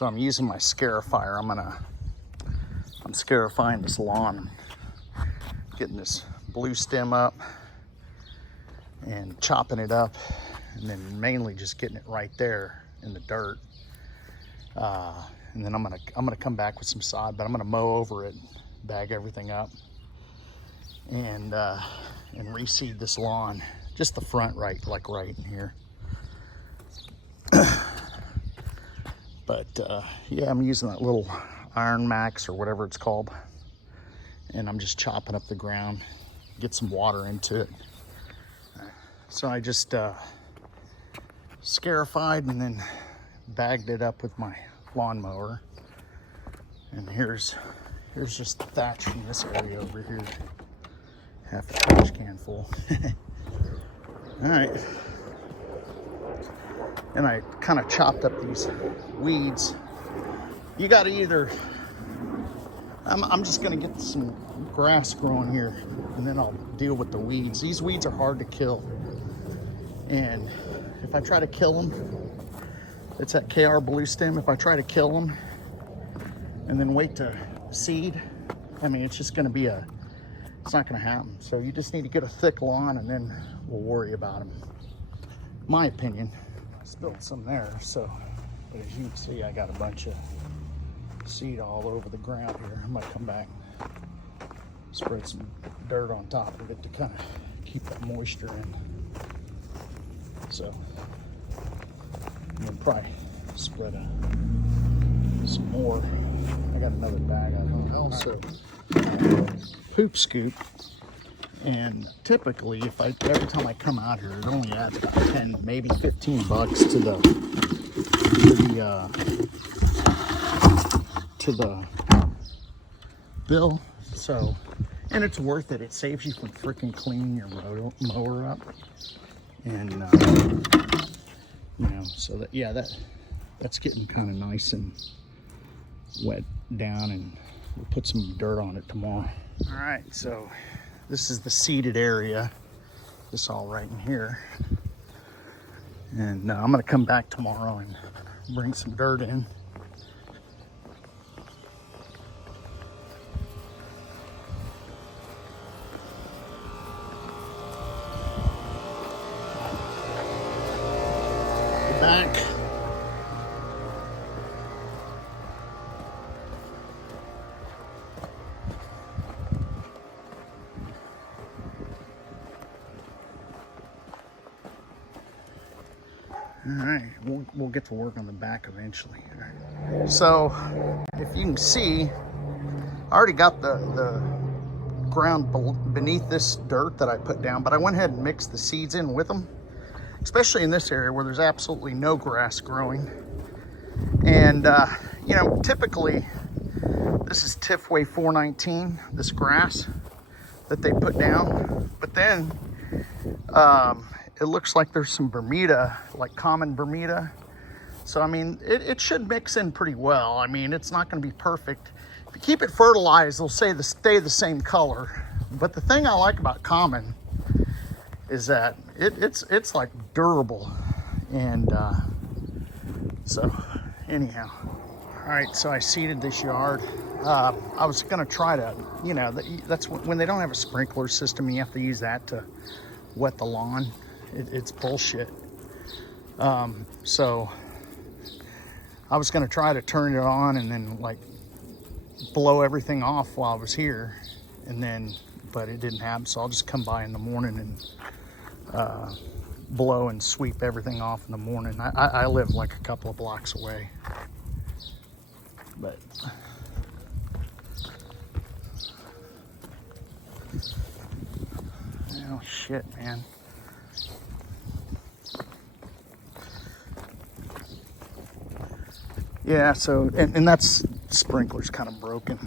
So I'm using my scarifier. I'm scarifying this lawn, getting this blue stem up and chopping it up, and then mainly just getting it right there in the dirt. And then I'm gonna come back with some sod, but I'm gonna mow over it, bag everything up, and reseed this lawn, just the front, right in here. But yeah, I'm using that little Iron Max or whatever it's called, and I'm just chopping up the ground, get some water into it. So I just scarified and then bagged it up with my lawnmower. And here's just the thatch from this area over here. Half a trash can full. All right. And I kind of chopped up these weeds. You got to either, I'm just going to get some grass growing here, and then I'll deal with the weeds. These weeds are hard to kill. And if I try to kill them, it's that KR blue stem. If I try to kill them and then wait to seed, I mean, it's just going to be it's not going to happen. So you just need to get a thick lawn, and then we'll worry about them. My opinion. I spilled some there, so, but as you can see, I got a bunch of seed all over the ground here. I'm going to come back and spread some dirt on top of it to kind of keep that moisture in. So I'm gonna probably spread some more. I got another bag. I also poop scoop, and typically, every time I come out here, it only adds about 10, maybe 15 bucks to the bill. So, and it's worth it. It saves you from freaking cleaning your mower up. And you know, so that, yeah, that's getting kind of nice and wet down, and we'll put some dirt on it tomorrow. All right, so this is the seeded area, this all right in here, and I'm gonna come back tomorrow and bring some dirt in. Back. All right, we'll get to work on the back eventually. All right. So, if you can see, I already got the ground beneath this dirt that I put down, but I went ahead and mixed the seeds in with them, especially in this area where there's absolutely no grass growing. And you know, typically this is Tifway 419, this grass that they put down, but then it looks like there's some Bermuda, like common Bermuda. So I mean, it should mix in pretty well. I mean, it's not going to be perfect. If you keep it fertilized, they'll stay the same color. But the thing I like about common is that it's like durable. And so anyhow, all right, so I seeded this yard. I was gonna try to, you know, that's when they don't have a sprinkler system, you have to use that to wet the lawn. It's bullshit. So I was gonna try to turn it on and then like blow everything off while I was here, and then, but it didn't happen. So I'll just come by in the morning and blow and sweep everything off in the morning. I live like a couple of blocks away, but oh shit, man. Yeah, so and that's sprinkler's kind of broken.